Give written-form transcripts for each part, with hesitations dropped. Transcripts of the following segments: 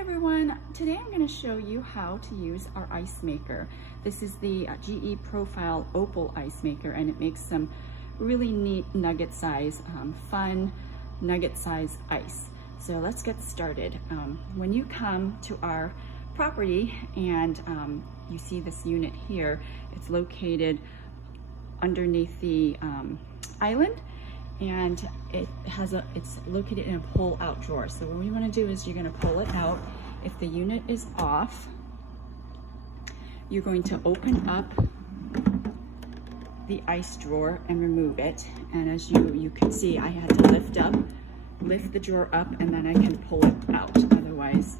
everyone, today I'm going to show you how to use our ice maker. This is the GE Profile Opal Ice Maker, and it makes some really neat nugget size, fun nugget size ice. So let's get started. When you come to our property and you see this unit here, it's located underneath the island, and it's located in a pull out drawer. So what you want to do is you're going to pull it out. If the unit is off, you're going to open up the ice drawer and remove it. And as you can see, I had to lift the drawer up, and then I can pull it out. Otherwise,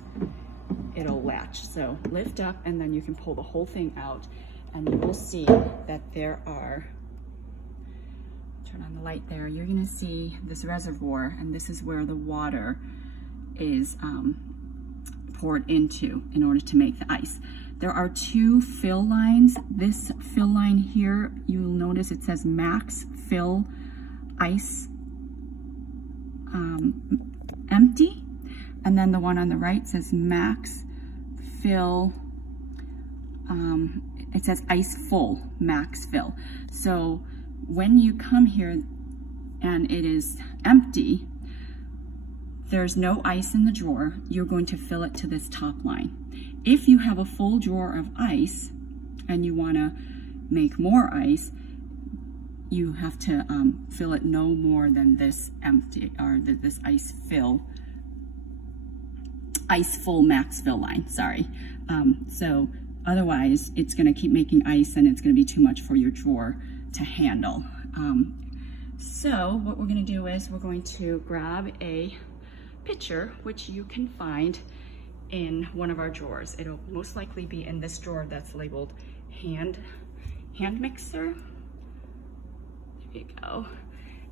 it'll latch. So lift up, and then you can pull the whole thing out, and you will see that there are, turn on the light there, you're gonna see this reservoir, and this is where the water is poured into in order to make the ice. There are two fill lines. This fill line here, you'll notice it says max fill ice empty, and then the one on the right says max fill, it says ice full, max fill. So when you come here and it is empty, there's no ice in the drawer, you're going to fill it to this top line. If you have a full drawer of ice and you want to make more ice, you have to fill it no more than this empty, or this ice full max fill line, sorry. So otherwise it's going to keep making ice, and it's going to be too much for your drawer to handle. So what we're going to do is we're going to grab a pitcher, which you can find in one of our drawers. It'll most likely be in this drawer that's labeled hand mixer. There you go.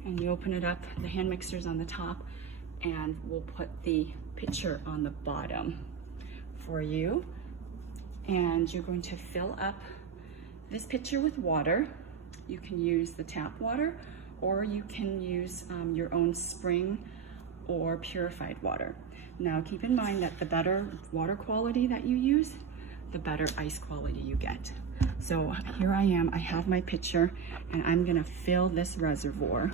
And you open it up, the hand mixer's on the top, and we'll put the pitcher on the bottom for you. And you're going to fill up this pitcher with water. You can use the tap water, or you can use your own spring or purified water. Now keep in mind that the better water quality that you use, the better ice quality you get. So here I am, I have my pitcher, and I'm gonna fill this reservoir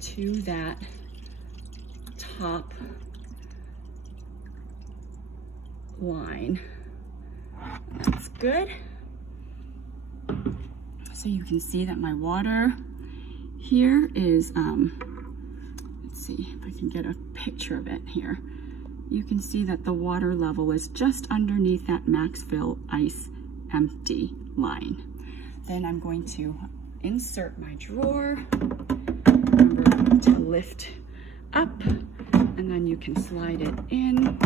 to that top line. That's good. So you can see that my water here is, let's see if I can get a picture of it here. You can see that the water level is just underneath that max fill ice empty line. Then I'm going to insert my drawer. Remember to lift up, and then you can slide it in.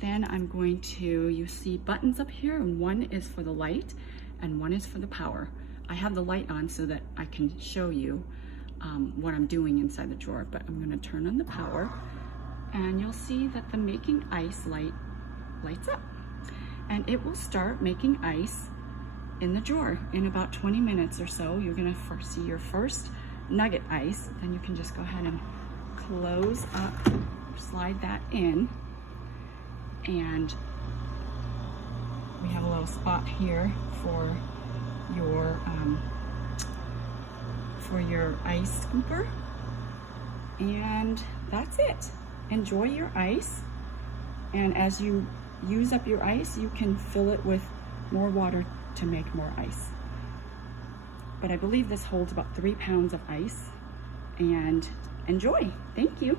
Then I'm going to, you see buttons up here, and one is for the light and one is for the power. I have the light on so that I can show you what I'm doing inside the drawer, but I'm gonna turn on the power, and you'll see that the making ice light lights up, and it will start making ice in the drawer. In about 20 minutes or so, you're gonna first see your first nugget ice. Then you can just go ahead and close up, slide that in, and we have a little spot here for your ice scooper, and that's it. Enjoy your ice, and as you use up your ice, you can fill it with more water to make more ice. But I believe this holds about 3 pounds of ice, and enjoy. Thank you.